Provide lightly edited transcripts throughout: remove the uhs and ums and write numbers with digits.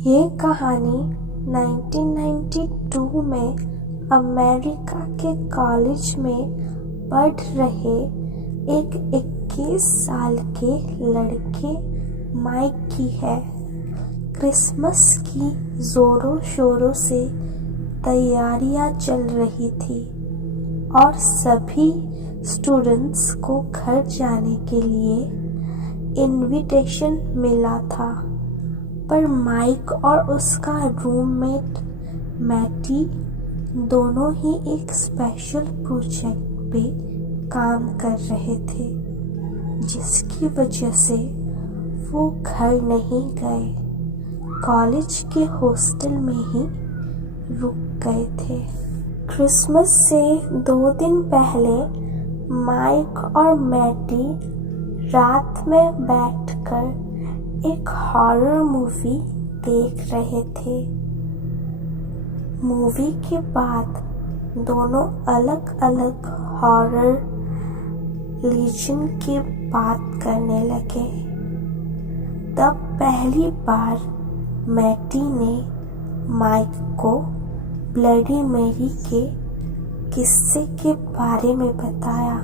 ये कहानी 1992 में अमेरिका के कॉलेज में पढ़ रहे एक 21 साल के लड़के माइक की है। क्रिसमस की जोरों शोरों से तैयारियां चल रही थी और सभी स्टूडेंट्स को घर जाने के लिए इनविटेशन मिला था, पर माइक और उसका रूममेट मैटी दोनों ही एक स्पेशल प्रोजेक्ट पे काम कर रहे थे, जिसकी वजह से वो घर नहीं गए, कॉलेज के हॉस्टल में ही रुक गए थे। क्रिसमस से 2 दिन पहले माइक और मैटी रात में बैठकर एक हॉरर मूवी देख रहे थे। मूवी के बाद दोनों अलग अलग हॉरर लीजन की बात करने लगे। तब पहली बार मैटी ने माइक को ब्लडी मैरी के किस्से के बारे में बताया।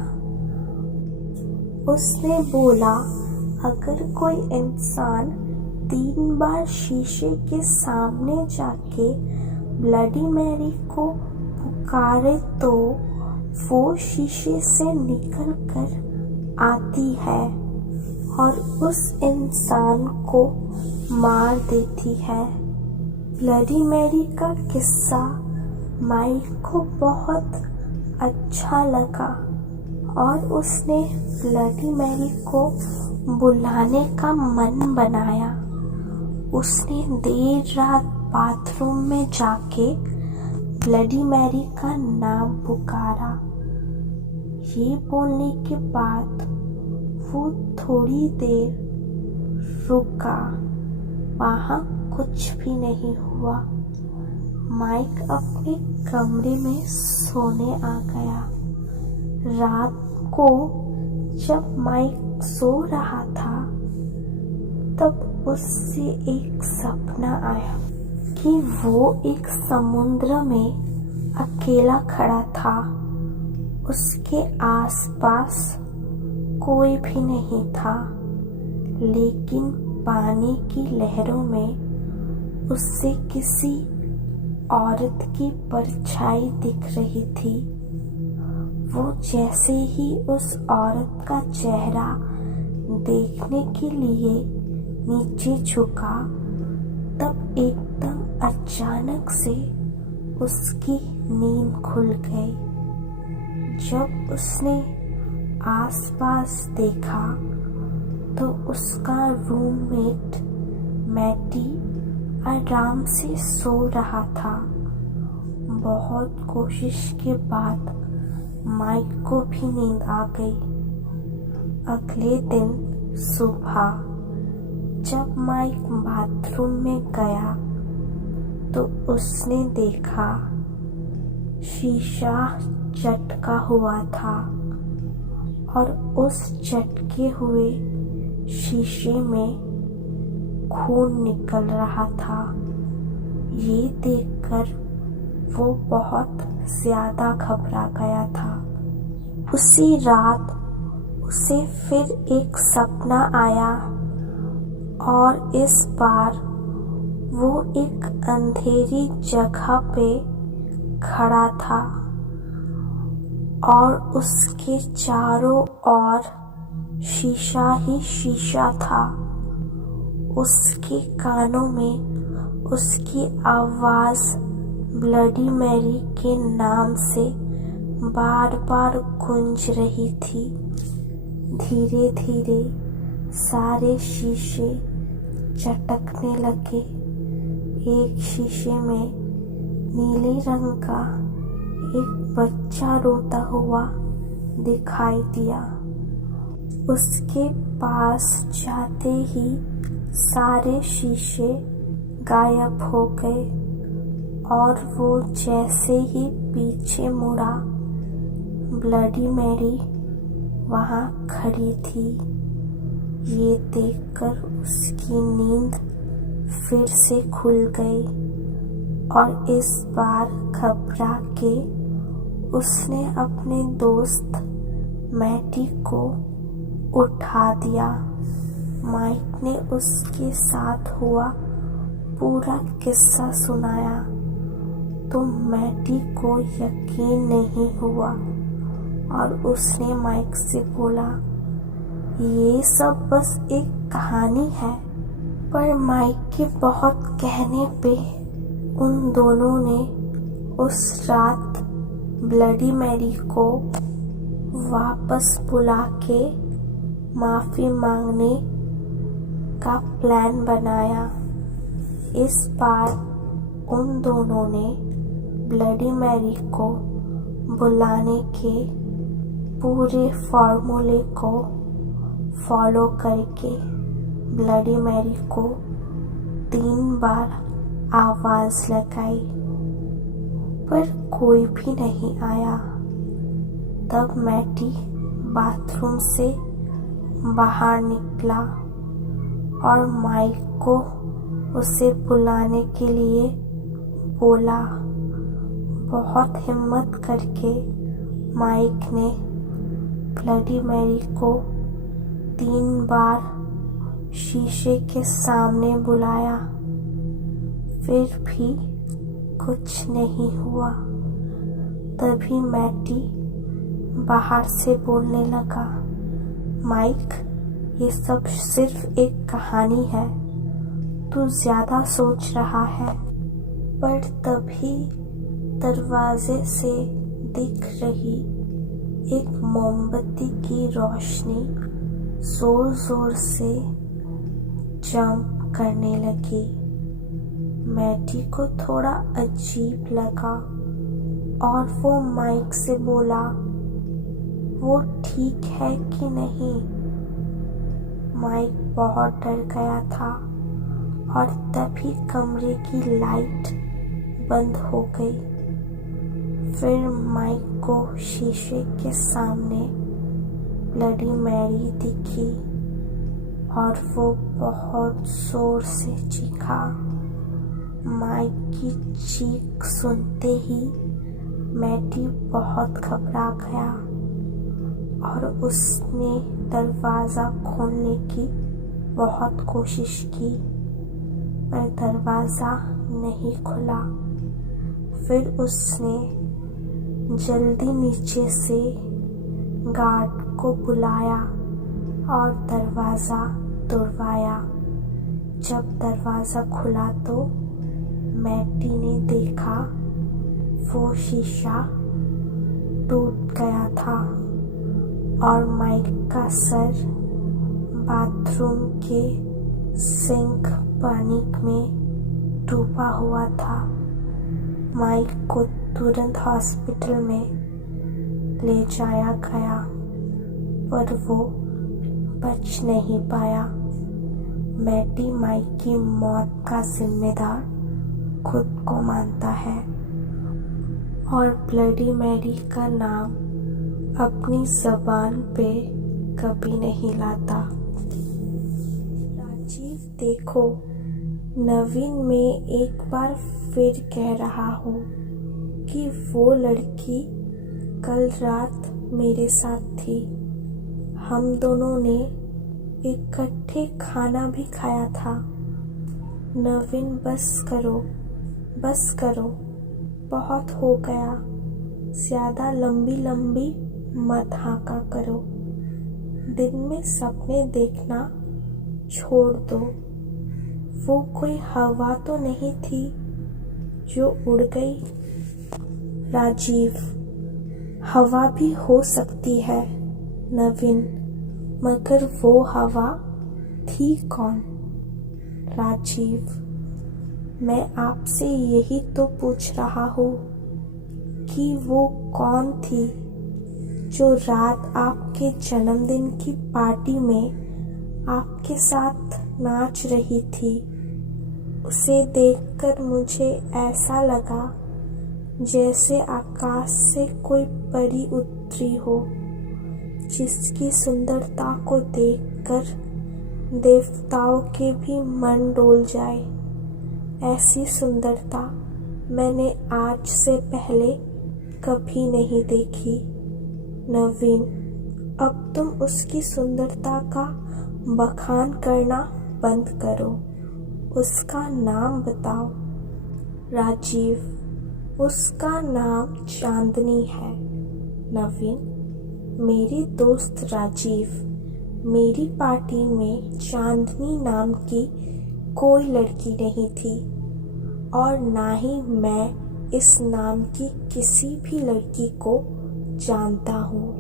उसने बोला, अगर कोई इंसान 3 बार शीशे के सामने जाके ब्लडी मैरी को पुकारे तो वो शीशे से निकल कर आती है और उस इंसान को मार देती है। ब्लडी मैरी का किस्सा माइक को बहुत अच्छा लगा और उसने ब्लडी मैरी को बुलाने का मन बनाया। उसने देर रात बाथरूम में जाके ब्लडी मैरी का नाम पुकारा। ये बोलने के बाद वो थोड़ी देर रुका, वहाँ कुछ भी नहीं हुआ। माइक अपने कमरे में सोने आ गया। रात को जब माइक सो रहा था तब उससे एक सपना आया कि वो एक समुद्र में अकेला खड़ा था। उसके आसपास कोई भी नहीं था, लेकिन पानी की लहरों में उससे किसी औरत की परछाई दिख रही थी। वो जैसे ही उस औरत का चेहरा देखने के लिए नीचे झुका, तब एकदम अचानक से उसकी नींद खुल गई। जब उसने आसपास देखा तो उसका रूममेट मैटी आराम से सो रहा था। बहुत कोशिश के बाद माइक को भी नींद आ गई। अगले दिन सुबह जब माइक बाथरूम में गया तो उसने देखा शीशा चटका हुआ था और उस चटके हुए शीशे में खून निकल रहा था। ये देखकर वो बहुत ज्यादा घबरा गया था। उसी रात उसे फिर एक सपना आया और इस बार वो एक अंधेरी जगह पे खड़ा था और उसके चारों ओर शीशा ही शीशा था। उसके कानों में उसकी आवाज ब्लडी मैरी के नाम से बार बार गूंज रही थी। धीरे धीरे सारे शीशे चटकने लगे। एक शीशे में नीले रंग का एक बच्चा रोता हुआ दिखाई दिया। उसके पास जाते ही सारे शीशे गायब हो गए और वो जैसे ही पीछे मुड़ा, ब्लडी मैरी वहाँ खड़ी थी। ये देखकर उसकी नींद फिर से खुल गई और इस बार घबरा के उसने अपने दोस्त मैटी को उठा दिया। माइक ने उसके साथ हुआ पूरा किस्सा सुनाया तो मैटी को यकीन नहीं हुआ और उसने माइक से बोला, ये सब बस एक कहानी है। पर माइक के बहुत कहने पे उन दोनों ने उस रात ब्लडी मैरी को वापस बुला के माफ़ी मांगने का प्लान बनाया। इस बार उन दोनों ने ब्लडी मैरी को बुलाने के पूरे फॉर्मूले को फॉलो करके ब्लडी मैरी को 3 बार आवाज़ लगाई पर कोई भी नहीं आया। तब मैटी बाथरूम से बाहर निकला और माइक को उसे बुलाने के लिए बोला। बहुत हिम्मत करके माइक ने ब्लडी मैरी को 3 बार शीशे के सामने बुलाया, फिर भी कुछ नहीं हुआ। तभी मैटी बाहर से बोलने लगा, माइक, ये सब सिर्फ एक कहानी है, तू ज्यादा सोच रहा है। पर तभी दरवाजे से दिख रही एक मोमबत्ती की रोशनी जोर जोर से जंप करने लगी। मैटी को थोड़ा अजीब लगा और वो माइक से बोला, वो ठीक है कि नहीं। माइक बहुत डर गया था और तभी कमरे की लाइट बंद हो गई। फिर माइक को शीशे के सामने ब्लडी मैरी दिखी और वो बहुत जोर से चीखा। माइक की चीख सुनते ही मैटी बहुत घबरा गया और उसने दरवाज़ा खोलने की बहुत कोशिश की पर दरवाज़ा नहीं खुला। फिर उसने जल्दी नीचे से गार्ड को बुलाया और दरवाज़ा तुड़वाया। जब दरवाज़ा खुला तो मैटी ने देखा वो शीशा टूट गया था और माइक का सर बाथरूम के सिंक पानी में डूबा हुआ था। माइक को तुरंत हॉस्पिटल में ले जाया गया पर वो बच नहीं पाया। मैटी माइक की मौत का जिम्मेदार खुद को मानता है और ब्लडी मैरी का नाम अपनी ज़बान पे कभी नहीं लाता। राजीव, देखो, नवीन में एक बार फिर कह रहा हूँ कि वो लड़की कल रात मेरे साथ थी। हम दोनों ने इकट्ठे खाना भी खाया था। नवीन, बस करो, बहुत हो गया। ज़्यादा लंबी लंबी मत हाँका करो। दिन में सपने देखना छोड़ दो। वो कोई हवा तो नहीं थी जो उड़ गई। राजीव, हवा भी हो सकती है नवीन, मगर वो हवा थी कौन? राजीव, मैं आपसे यही तो पूछ रहा हूँ कि वो कौन थी जो रात आपके जन्मदिन की पार्टी में आपके साथ नाच रही थी। उसे देखकर मुझे ऐसा लगा जैसे आकाश से कोई परी उतरी हो, जिसकी सुंदरता को देखकर देवताओं के भी मन डोल जाए। ऐसी सुंदरता मैंने आज से पहले कभी नहीं देखी। नवीन, अब तुम उसकी सुंदरता का बखान करना बंद करो। उसका नाम बताओ। राजीव, उसका नाम चांदनी है। नवीन, मेरी दोस्त राजीव, मेरी पार्टी में चांदनी नाम की कोई लड़की नहीं थी और ना ही मैं इस नाम की किसी भी लड़की को जानता हूँ।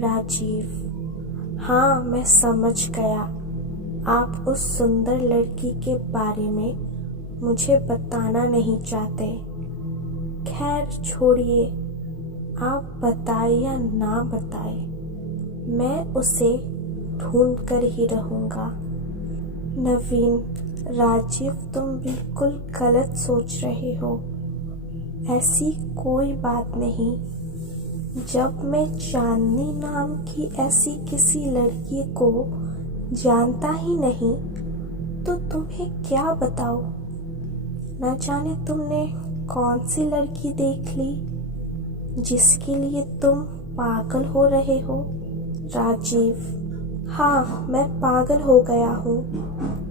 राजीव, हाँ, मैं समझ गया। आप उस सुंदर लड़की के बारे में मुझे बताना नहीं चाहते। खैर छोड़िए, आप बताए या ना बताए, मैं उसे ढूंढ कर ही रहूँगा। नवीन, राजीव, तुम बिल्कुल गलत सोच रहे हो। ऐसी कोई बात नहीं। जब मैं चांदनी नाम की ऐसी किसी लड़की को जानता ही नहीं तो तुम्हें क्या बताओ। न जाने तुमने कौन सी लड़की देख ली जिसके लिए तुम पागल हो रहे हो। राजीव, हाँ, मैं पागल हो गया हूँ।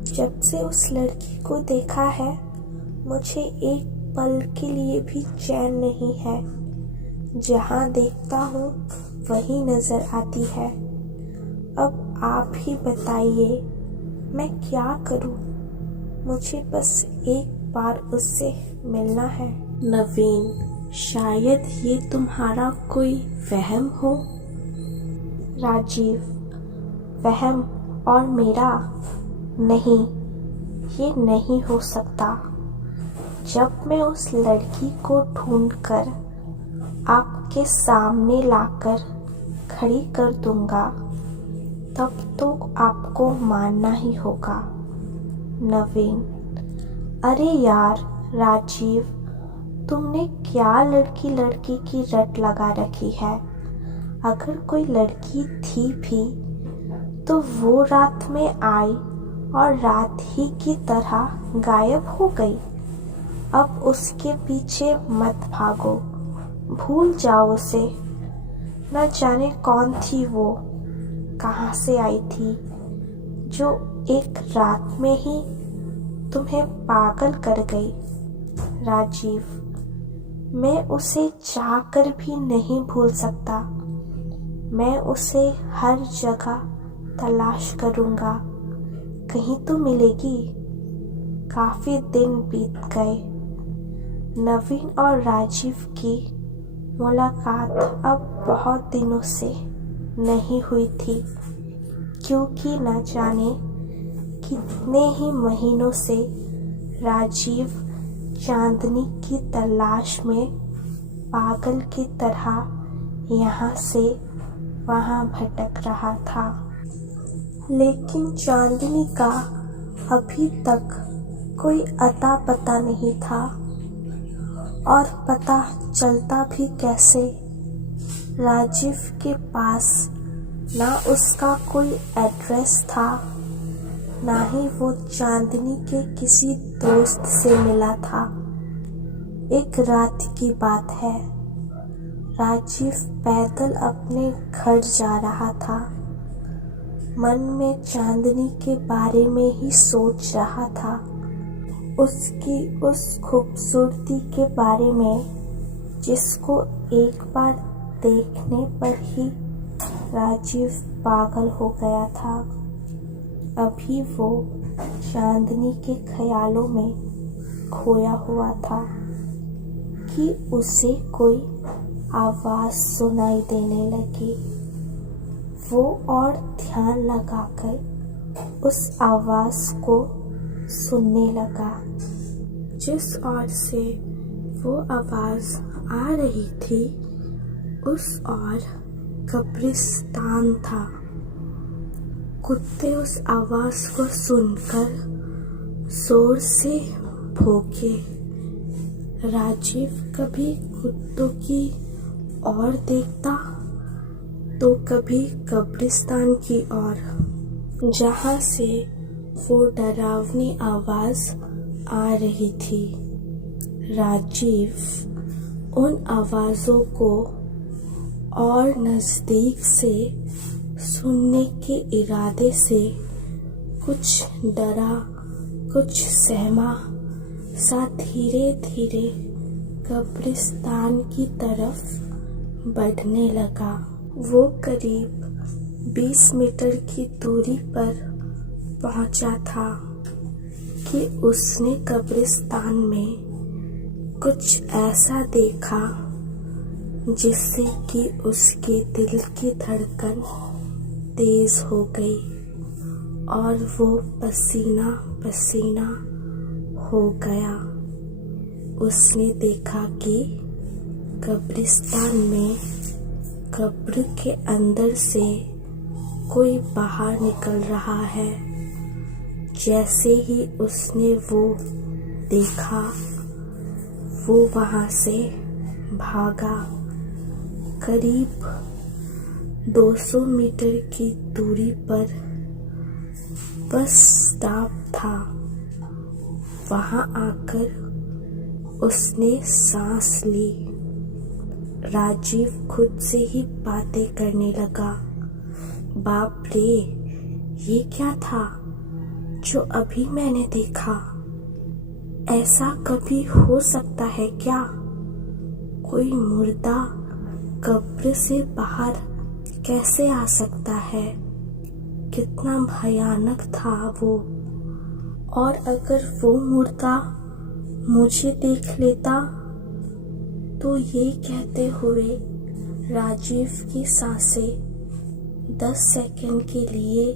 जब से उस लड़की को देखा है मुझे एक पल के लिए भी चैन नहीं है। जहाँ देखता हूँ वही नजर आती है। अब आप ही बताइए मैं क्या करूँ। मुझे बस एक बार उससे मिलना है। नवीन, शायद ये तुम्हारा कोई वहम हो। राजीव, वहम और मेरा? नहीं, ये नहीं हो सकता। जब मैं उस लड़की को ढूंढकर आपके सामने लाकर खड़ी कर दूंगा तब तो आपको मानना ही होगा। नवीन, अरे यार राजीव, तुमने क्या लड़की लड़की की रट लगा रखी है। अगर कोई लड़की थी भी तो वो रात में आई और रात ही की तरह गायब हो गई। अब उसके पीछे मत भागो, भूल जाओ उसे। न जाने कौन थी वो, कहाँ से आई थी, जो एक रात में ही तुम्हें पागल कर गई। राजीव, मैं उसे चाह कर भी नहीं भूल सकता। मैं उसे हर जगह तलाश करूँगा, कहीं तो मिलेगी। काफ़ी दिन बीत गए। नवीन और राजीव की मुलाकात अब बहुत दिनों से नहीं हुई थी, क्योंकि न जाने कितने ही महीनों से राजीव चांदनी की तलाश में पागल की तरह यहाँ से वहाँ भटक रहा था। लेकिन चांदनी का अभी तक कोई अता पता नहीं था, और पता चलता भी कैसे। राजीव के पास ना उसका कोई एड्रेस था, ना ही वो चांदनी के किसी दोस्त से मिला था। एक रात की बात है, राजीव पैदल अपने घर जा रहा था। मन में चांदनी के बारे में ही सोच रहा था, उसकी उस खूबसूरती के बारे में जिसको एक बार देखने पर ही राजीव पागल हो गया था। अभी वो चांदनी के ख्यालों में खोया हुआ था कि उसे कोई आवाज़ सुनाई देने लगी। वो और ध्यान लगाकर उस आवाज़ को सुनने लगा। जिस ओर से वो आवाज़ आ रही थी उस ओर कब्रिस्तान था। कुत्ते उस आवाज़ को सुनकर जोर से भौंके। राजीव कभी कुत्तों की ओर देखता तो कभी कब्रिस्तान की ओर, जहाँ से वो डरावनी आवाज़ आ रही थी। राजीव उन आवाज़ों को और नज़दीक से सुनने के इरादे से कुछ डरा कुछ सहमा सा धीरे धीरे कब्रिस्तान की तरफ बढ़ने लगा। वो करीब 20 मीटर की दूरी पर पहुंचा था कि उसने कब्रिस्तान में कुछ ऐसा देखा जिससे कि उसके दिल की धड़कन तेज हो गई और वो पसीना पसीना हो गया। उसने देखा कि कब्रिस्तान में कब्र के अंदर से कोई बाहर निकल रहा है। जैसे ही उसने वो देखा वो वहाँ से भागा। करीब 200 मीटर की दूरी पर बस स्टॉप था। वहाँ आकर उसने सांस ली। राजीव खुद से ही बातें करने लगा। बाप रे, ये क्या था जो अभी मैंने देखा? ऐसा कभी हो सकता है क्या? कोई मुर्दा कब्र से बाहर कैसे आ सकता है? कितना भयानक था वो। और अगर वो मुर्दा मुझे देख लेता तो ये कहते हुए राजीव की सांसें 10 सेकंड के लिए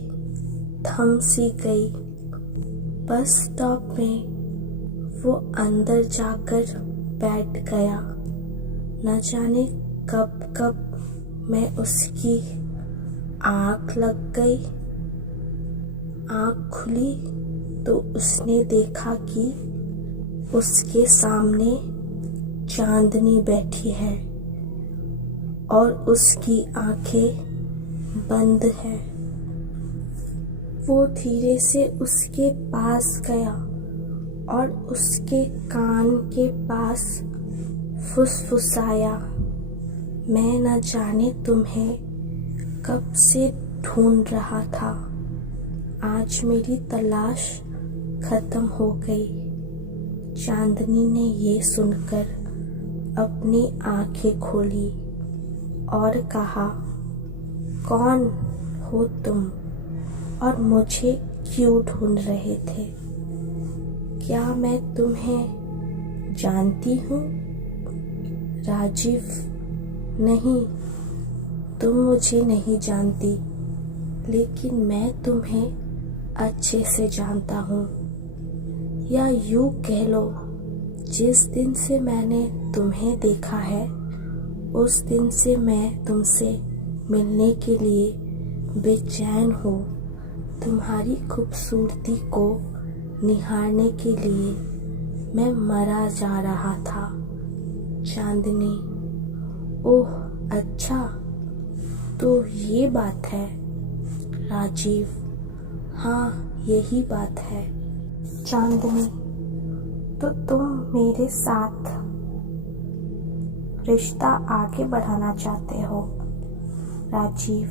थम सी गई। बस स्टॉप में वो अंदर जाकर बैठ गया। न जाने कब कब मैं उसकी आँख लग गई। आँख खुली तो उसने देखा कि उसके सामने चांदनी बैठी है और उसकी आंखें बंद है। वो धीरे से उसके पास गया और उसके कान के पास फुसफुसाया, मैं न जाने तुम्हें कब से ढूंढ रहा था। आज मेरी तलाश खत्म हो गई। चांदनी ने ये सुनकर अपनी आंखें खोली और कहा, कौन हो तुम और मुझे क्यों ढूंढ रहे थे? क्या मैं तुम्हें जानती हूँ? राजीव, नहीं, तुम मुझे नहीं जानती, लेकिन मैं तुम्हें अच्छे से जानता हूँ। या यूँ कह लो, जिस दिन से मैंने तुम्हें देखा है उस दिन से मैं तुमसे मिलने के लिए बेचैन हूँ। तुम्हारी खूबसूरती को निहारने के लिए मैं मरा जा रहा था। चांदनी, ओह अच्छा, तो ये बात है। राजीव, हाँ यही बात है। चांदनी, तो तुम मेरे साथ रिश्ता आगे बढ़ाना चाहते हो? राजीव,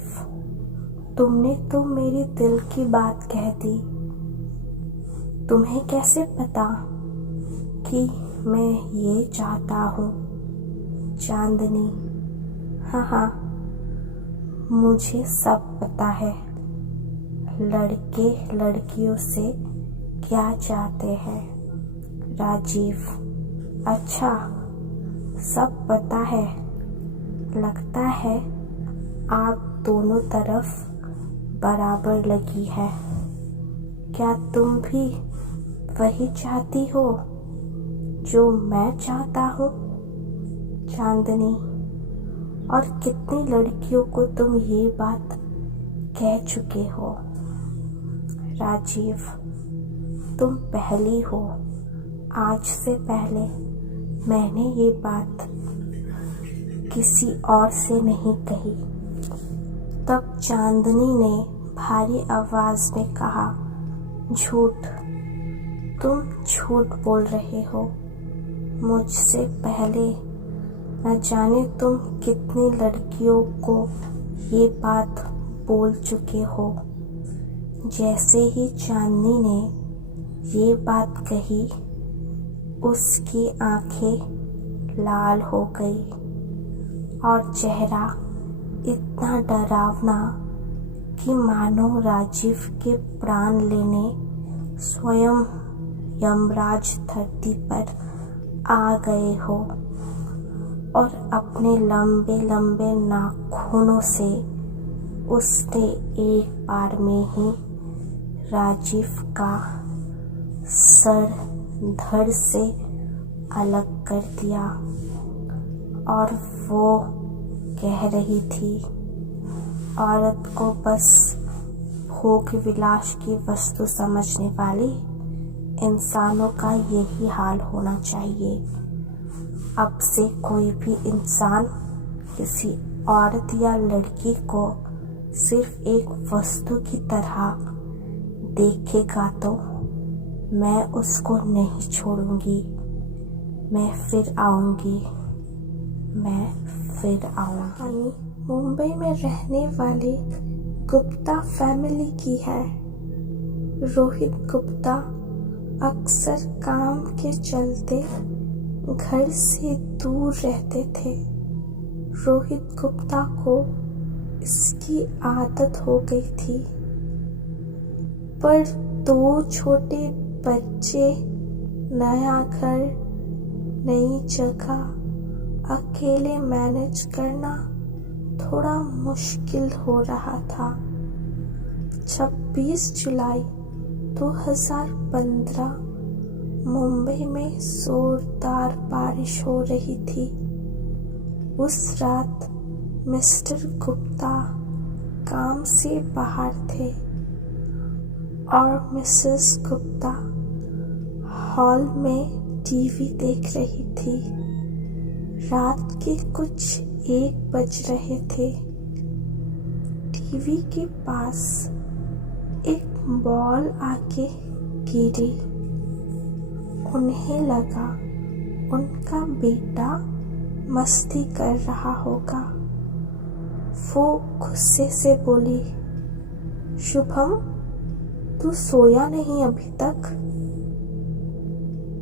तुमने तो मेरे दिल की बात कह दी। तुम्हें कैसे पता कि मैं ये चाहता हूँ? चांदनी, हाँ, मुझे सब पता है। लड़के लड़कियों से क्या चाहते हैं। राजीव, अच्छा, सब पता है। लगता है आग दोनों तरफ बराबर लगी है। क्या तुम भी वही चाहती हो जो मैं चाहता हूँ? चांदनी, और कितनी लड़कियों को तुम ये बात कह चुके हो? राजीव, तुम पहली हो। आज से पहले मैंने ये बात किसी और से नहीं कही। तब चांदनी ने भारी आवाज में कहा, झूठ, तुम झूठ बोल रहे हो। मुझसे पहले न जाने तुम कितनी लड़कियों को ये बात बोल चुके हो। जैसे ही चांदनी ने ये बात कही, उसकी आंखें लाल हो गई और चेहरा इतना डरावना कि मानो राजीव के प्राण लेने स्वयं यमराज धरती पर आ गए हो और अपने लंबे लंबे नाखूनों से उसने एक बार में ही राजीव का सर धड़ से अलग कर दिया। और वो कह रही थी, औरत को बस भोग विलास की वस्तु समझने वाले इंसानों का यही हाल होना चाहिए। अब से कोई भी इंसान किसी औरत या लड़की को सिर्फ एक वस्तु की तरह देखेगा तो मैं उसको नहीं छोड़ूंगी। मैं फिर आऊंगी। मुंबई में रहने वाली गुप्ता फैमिली की है। रोहित गुप्ता अक्सर काम के चलते घर से दूर रहते थे। रोहित गुप्ता को इसकी आदत हो गई थी, पर 2 छोटे बच्चे, नया घर, नई जगह अकेले मैनेज करना थोड़ा मुश्किल हो रहा था। 26 जुलाई 2015 मुंबई में जोरदार बारिश हो रही थी। उस रात मिस्टर गुप्ता काम से बाहर थे और मिसेस गुप्ता हॉल में टीवी देख रही थी। रात के कुछ 1 बज रहे थे। टीवी के पास एक बॉल आके गिरी। उन्हें लगा उनका बेटा मस्ती कर रहा होगा। वो गुस्से से बोली, शुभम, तू सोया नहीं अभी तक?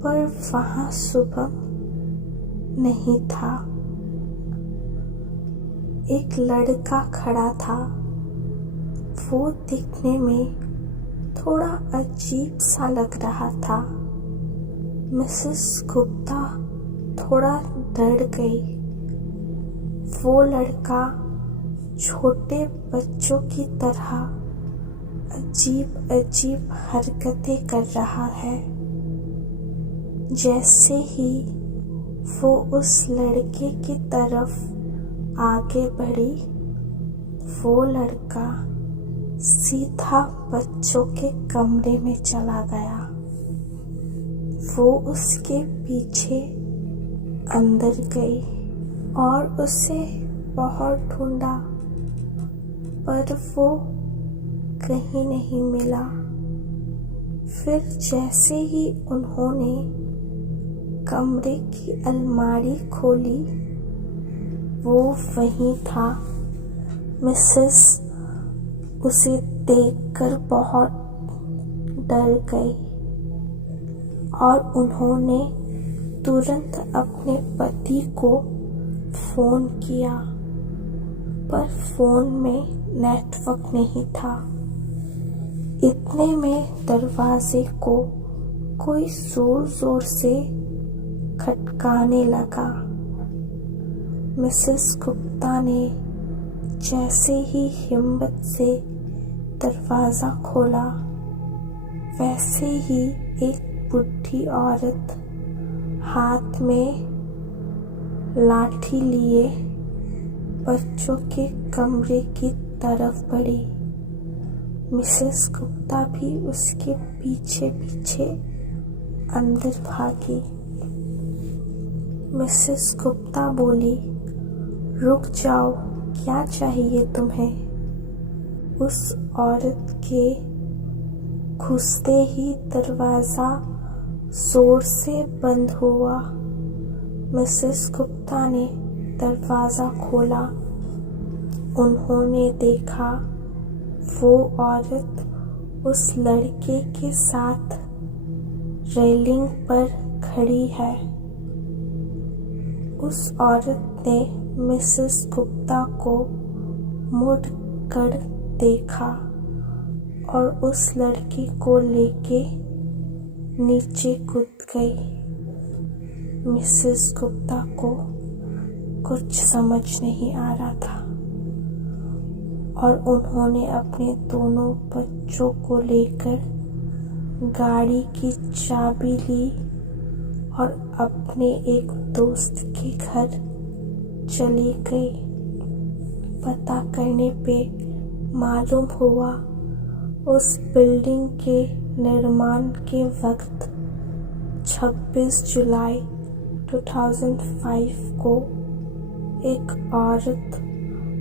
पर वहां शुभम नहीं था। एक लड़का खड़ा था। वो दिखने में थोड़ा अजीब सा लग रहा था। मिसेस गुप्ता थोड़ा डर गई। वो लड़का छोटे बच्चों की तरह अजीब अजीब हरकतें कर रहा है। जैसे ही वो उस लड़के की तरफ आगे बढ़ी, वो लड़का सीधा बच्चों के कमरे में चला गया। वो उसके पीछे अंदर गई और उसे बहुत ढूंढा, पर वो कहीं नहीं मिला। फिर जैसे ही उन्होंने कमरे की अलमारी खोली, वो वहीं था। मिसेस उसे देखकर बहुत डर गई और उन्होंने तुरंत अपने पति को फोन किया, पर फोन में नेटवर्क नहीं था। इतने में दरवाजे को कोई जोर जोर से खटकाने लगा। मिसेस गुप्ता ने जैसे ही हिम्मत से दरवाजा खोला, वैसे ही एक बुढ़ी औरत हाथ में लाठी लिए बच्चों के कमरे की तरफ बढ़ी। मिसेस गुप्ता भी उसके पीछे पीछे अंदर भागी। मिसेस गुप्ता बोली, रुक जाओ, क्या चाहिए तुम्हें? उस औरत के घुसते ही दरवाजा जोर से बंद हुआ। मिसेस गुप्ता ने दरवाज़ा खोला। उन्होंने देखा वो औरत उस लड़के के साथ रेलिंग पर खड़ी है। उस औरत ने मिसेस गुप्ता को मुड़ कर देखा और उस लड़की को लेके नीचे कूद गई। मिसेस गुप्ता को कुछ समझ नहीं आ रहा था और उन्होंने अपने दोनों बच्चों को लेकर गाड़ी की चाबी ली और अपने एक दोस्त के घर चली गई। पता करने पे मालूम हुआ उस बिल्डिंग के निर्माण के वक्त 26 जुलाई 2005 को एक औरत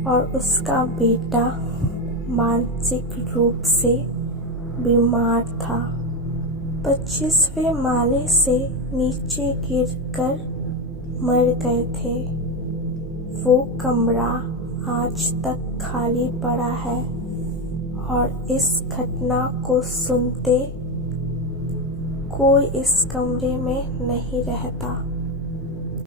और उसका बेटा मानसिक रूप से बीमार था। 25वें माले से नीचे गिरकर मर गए थे। वो कमरा आज तक खाली पड़ा है और इस घटना को सुनते कोई इस कमरे में नहीं रहता।